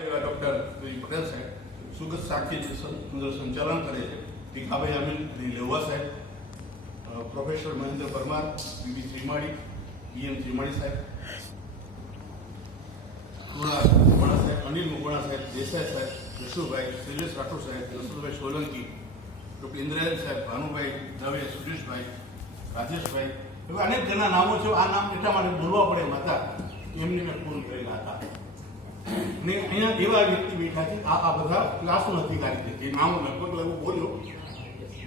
Doctor Patel સાહેબ, સુગત સુંદર સંચાલન કરે છે ટીકાભાઈ અમીન, શ્રી લેવા સાહેબ professor Mahendra Parmar BB Trimali BM Trimali સાહેબ, થોડા મકવાણા સાહેબ, અનિલ મકવાણા સાહેબ, દેસાઈ સાહેબ યશુભાઈ શૈલેષ રાઠોડ સાહેબ, નસુરભાઈ સોલંકી, ડોક્ટર ઇન્દ્રાયલ સાહેબ, ભાનુભાઈ દવે સુરેશભાઈ, રાજેશભાઈ, એવા અનેક જણા નામો છે, આ નામ એટલા માટે બોલવા પડે એમ હતા એમને મેં ફોન કરેલા હતા. ને અહીંયા એવા વ્યક્તિ બેઠા છે, આ આ બધા ક્લાસનો અધિકારી છે. જે નામો લગભગ એવું બોલ્યો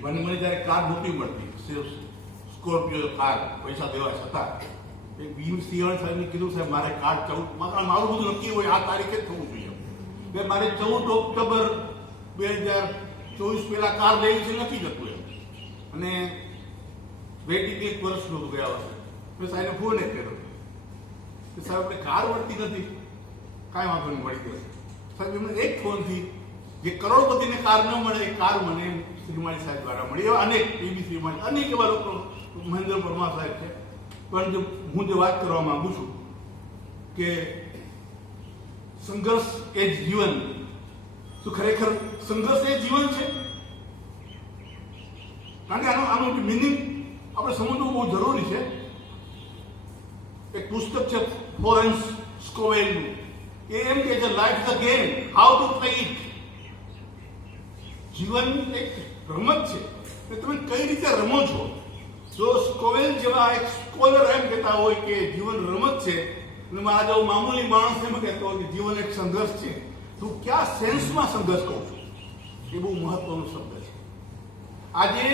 મને મને જ્યારે કાર નહોતી મળતી સ્કોર્પિયો કાર પૈસા દેવા છતાં એક ભીમ સિંહણ સાહેબને કીધું, સાહેબ, મારે કાર્ડ ચૌદ મારા બધું નક્કી હોય, આ તારીખે થવું જોઈએ. એટલે મારે ચૌદ ઓક્ટોબર બે હજાર ચોવીસ પહેલા કાર લેવી છે, નથી જતું એમ. અને વેટી એક વર્ષનું હતું ગયા વર્ષે. મેં સાહેબને ફોન એ કર્યો. સાહેબ, આપણે કાર વળતી નથી. કાંઈ વાંધો નહીં મળી ગયો. સાહેબ એમને એક ફોનથી જે કરોડપતિને કાર ન મળે એ કાર મને શ્રીમાળી સાહેબ દ્વારા મળી. એવા અનેક પીબી શ્રીમાળી, અનેક એવા લોકો મહેન્દ્ર પરમાર સાહેબ છે. પણ જે હું જે વાત કરવા માંગુ છું કે સંઘર્ષ એ જીવન, તો ખરેખર સંઘર્ષ એ જીવન છે? કારણ કે આનો આનો મિનિંગ આપણે સમજવું બહુ જરૂરી છે. એક પુસ્તક છે ફોરેન્સ સ્કોવેલનું. એમ કે છે life the game how to play it જીવન એક રમત છે. કે તમે કઈ રીતે રમો છો? જો સ્કોવેલ જેવા એક સ્કોલર એમ કહેતા હોય કે જીવન રમત છે, અને મારા જેવો મામૂલી માણસ એમ કહેતો હોય કે જીવન એક સંઘર્ષ છે, તું કયા સેન્સમાં સંઘર્ષ કહું છું? એ બહુ મહત્વનો શબ્દ છે. આજે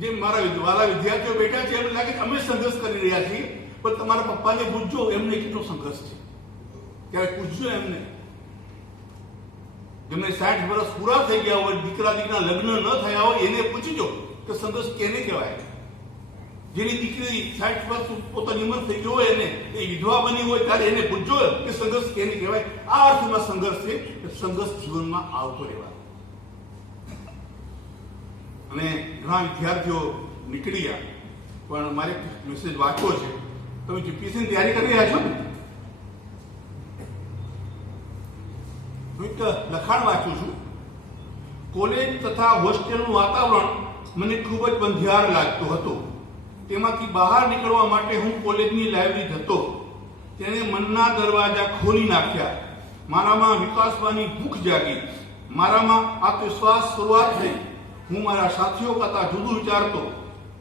જે મારા મારા વિદ્યાર્થીઓ બેઠા છે એમ લાગે કે અમે સંઘર્ષ કરી રહ્યા છીએ, પણ તમારા પપ્પાને પૂછજો, એમને કેટલો સંઘર્ષ છે? ત્યારે પૂછજો એમને. જેમને સાઠ વર્ષ પૂરા થઈ ગયા હોય, દીકરા દીકરા લગ્ન ન થયા હોય, એને પૂછજો કે સંઘર્ષ કેને કહેવાય? જેની દીકરી સાઠ વર્ષ પોતાની ઉંમર થઈ ગયો હોય એને, એ વિધવા બની હોય, ત્યારે એને પૂછજો કે સંઘર્ષ કેને કહેવાય? આ અર્થમાં સંઘર્ષ છે કે સંઘર્ષ જીવનમાં આવતો રહેવા અને ઘણા વિદ્યાર્થીઓ નીકળી ગયા. પણ મારે મેસેજ વાંચવો છે. તમે જીપીએસસીની તૈયારી કરી રહ્યા છો ને હું એક લખાણ વાંચું છું. કોલેજ તથા હોસ્ટેલનું વાતાવરણ મને ખૂબ જ બંધિયાર લાગતું હતું. તેમાંથી બહાર નીકળવા માટે હું કોલેજની લાઇબ્રેરી જતો. તેણે મનના દરવાજા ખોલી નાખ્યા. મારામાં વિકાસવાની ભૂખ જાગી. મારામાં આત્મવિશ્વાસ શરૂઆત થઈ. હું મારા સાથીઓ કરતા જુદું વિચારતો.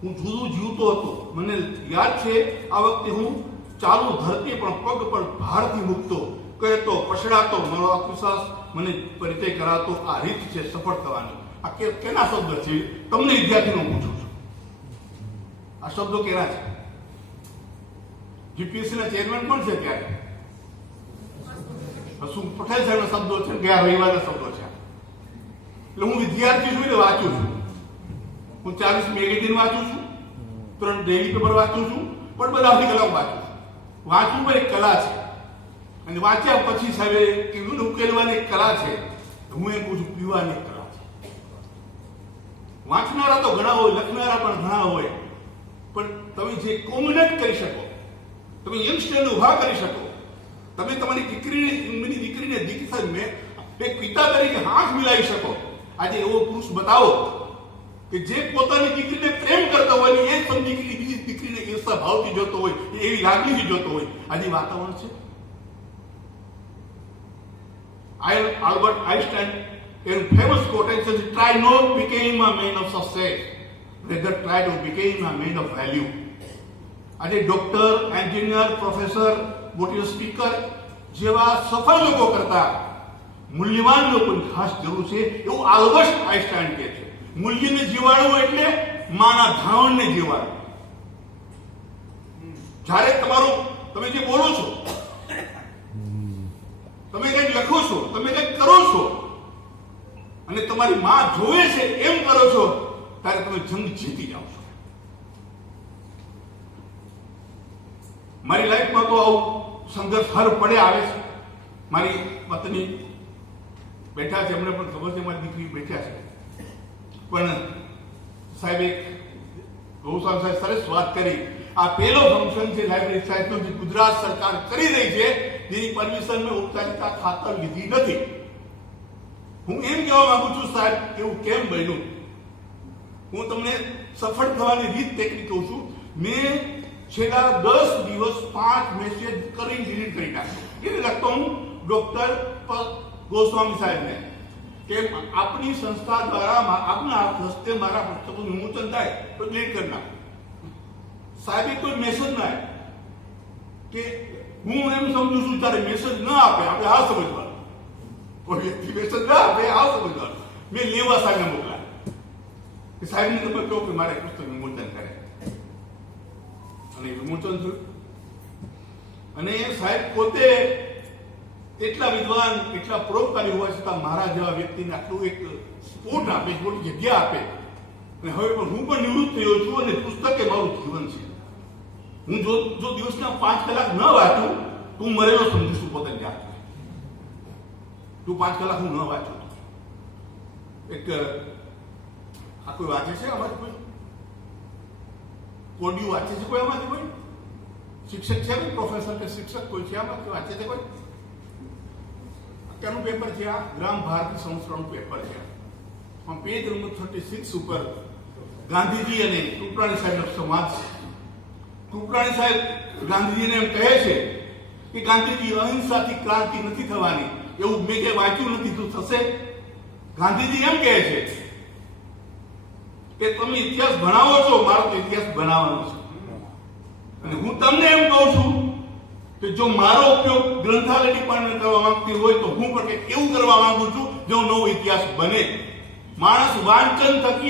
હું જુદું જીવતો હતો. મને યાદ છે, આ વખતે હું ચાલુ ધરતી પણ પગ પર ભારથી મૂકતો. કહેતો પછડાતો મારો આત્મવિશ્વાસ મને પરિચય કરાતો આ રીત છે સફળ થવાની. આ કેના શબ્દ છે? તમને વિદ્યાર્થીનો પૂછું છું. આ શબ્દો કેના છે? જીપીએસસી ના ચેરમેન પણ છે ત્યારે હસુ પટેલ સાહેબના શબ્દો છે ગયા રવિવારના શબ્દો છે. એટલે હું વિદ્યાર્થી છું એટલે વાંચું છું. હું ચાલીસ મેગેઝિન વાંચું છું. ત્રણ ડેલી પેપર વાંચું છું. પણ બધા કલાક વાંચું છું. વાંચવું પણ એક કલા છે. અને વાંચ્યા પછી સાહેબે કીધું ઉકેલવાની કલા છે. હું એ પૂછું પીવાની કલા છે. વાંચનારા તો ઘણા હોય, લખનારા પણ ઘણા હોય. પણ તમે જે કોમ્યુનેટ કરી શકો, તમે યંગસ્ટરને ઊભા કરી શકો, તમે તમારી દીકરીને દીકરીને દીકરી સાથે એક પિતા તરીકે હાથ મિલાવી શકો. આજે એવો પુરુષ બતાવો કે જે પોતાની દીકરીને પ્રેમ કરતો હોય ને એ પણ દીકરી, બીજી દીકરીને ઈર્ષા ભાવથી જોતો હોય એવી લાગણીથી જોતો હોય. આજે વાતાવરણ છે. Albert Einstein in famous quotation try not became a man of success, rather try to become a man of value. આજે ડોક્ટર એન્જિનિયર પ્રોફેસર મોટી સ્પીકર જેવા સફળ લોકો કરતા મૂલ્યવાન લોકોની ખાસ જરૂર છે એવું આલ્બર્ટ આઈન્સ્ટાઈન કહે છે મૂલ્યને જીવાડવું એટલે માના ધાવણને જીવાડવું જ્યારે તમારું તમે જે બોલો છો તમે કંઈક લખો છો તમે કંઈક કરો છો? અને તમારી માં જોવે છે, એમ કરો છો, ત્યારે તમે જંગ જીતી જાઓ છો. મારી લાઈફમાં તો આવું સંઘર્ષ હર પડે આવે છે. મારી પત્ની બેઠા છે, એમને પણ ખબર છે, મારી દીકરી બેઠા છે. પણ સાહેબ એક ગૌસ્વામી સાહેબ સરસ વાત કરી. આ પહેલો ફંક્શન છે લાઇબ્રેરી સાહેબનો જે ગુજરાત સરકાર કરી રહી છે જેની પરમિશન મેં ઔપચારિકતા ખાતર લીધી નથી. હું એમ કહેવા માંગુ છું, સાહેબ એવું કેમ બન્યું? હું તમને સફળ થવાની રીત ટેકનિક કહું છું. મેં છેલ્લા દસ દિવસ પાંચ મેસેજ કરીને ડિલીટ કરી નાખ્યો. એને લખતો હું? ડોક્ટર ગોસ્વામી સાહેબને કે આપની સંસ્થા દ્વારા આપના હસ્તે મારા પુસ્તકનું વિમોચન થાય તો ડિલીટ કરી નાખો. સાહેબે કોઈ મેસેજ ના કે હું એમ સમજુ છું ત્યારે મેસેજ ના આપે, આપણે આ સમજવાનું. કોઈ વ્યક્તિ મેસેજ ના આપે આ સમજવાનું મેં લેવા સાહેબને મોકલા. કે સાહેબને તમે કહો કે મારે પુસ્તક વિમોચન કરે. અને વિમોચન થયું. અને સાહેબ પોતે એટલા વિદ્વાન, એટલા પરોપકારી હોવા છતાં મારા જેવા વ્યક્તિને આટલું એક સ્પોર્ટ આપે મોટી જગ્યા આપે. અને હવે પણ હું પણ નિવૃત્ત થયો છું અને પુસ્તક એ મારું જીવન છે. હું જો જો દિવસના પાંચ કલાક ન વાંચું, તો હું મરેલો સમજુ છું પોતાની જાત તું પાંચ કલાક હું ન વાંચું. એક આ કોઈ વાંચે છે આમાંથી કોઈ? કોડિયું વાંચે છે કોઈ આમાંથી કોઈ? શિક્ષક છે કોઈ? પ્રોફેસર કે શિક્ષક કોઈ છે આમાંથી વાંચે છે કોઈ? અત્યારનું પેપર છે આ, ગ્રામ ભારતી સંસ્થાનું પેપર છે પણ પેજ નંબર થર્ટી સિક્સ ઉપર ગાંધીજી અને ટુકરાણી સાહેબનો સંવાદ છે. ટુકડાણી સાહેબ ગાંધીજીને એમ કહે છે કે ગાંધીજી અહિંસાથી ક્રાંતિ નથી થવાની. એવું મેં કઈ વાંચ્યું નથી તું થશે? ગાંધીજી એમ કહે છે કે તમે ઇતિહાસ ભણાવો છો, મારો તો ઇતિહાસ બનાવવાનો છે. અને હું તમને એમ કહું છું કે જો મારો ઉપયોગ ગ્રંથાલય ડિપાર્ટમેન્ટ કરવા માંગતી હોય તો હું પણ એવું કરવા માંગુ છું, જો નવો ઇતિહાસ બને. માણસ વાંચન થકી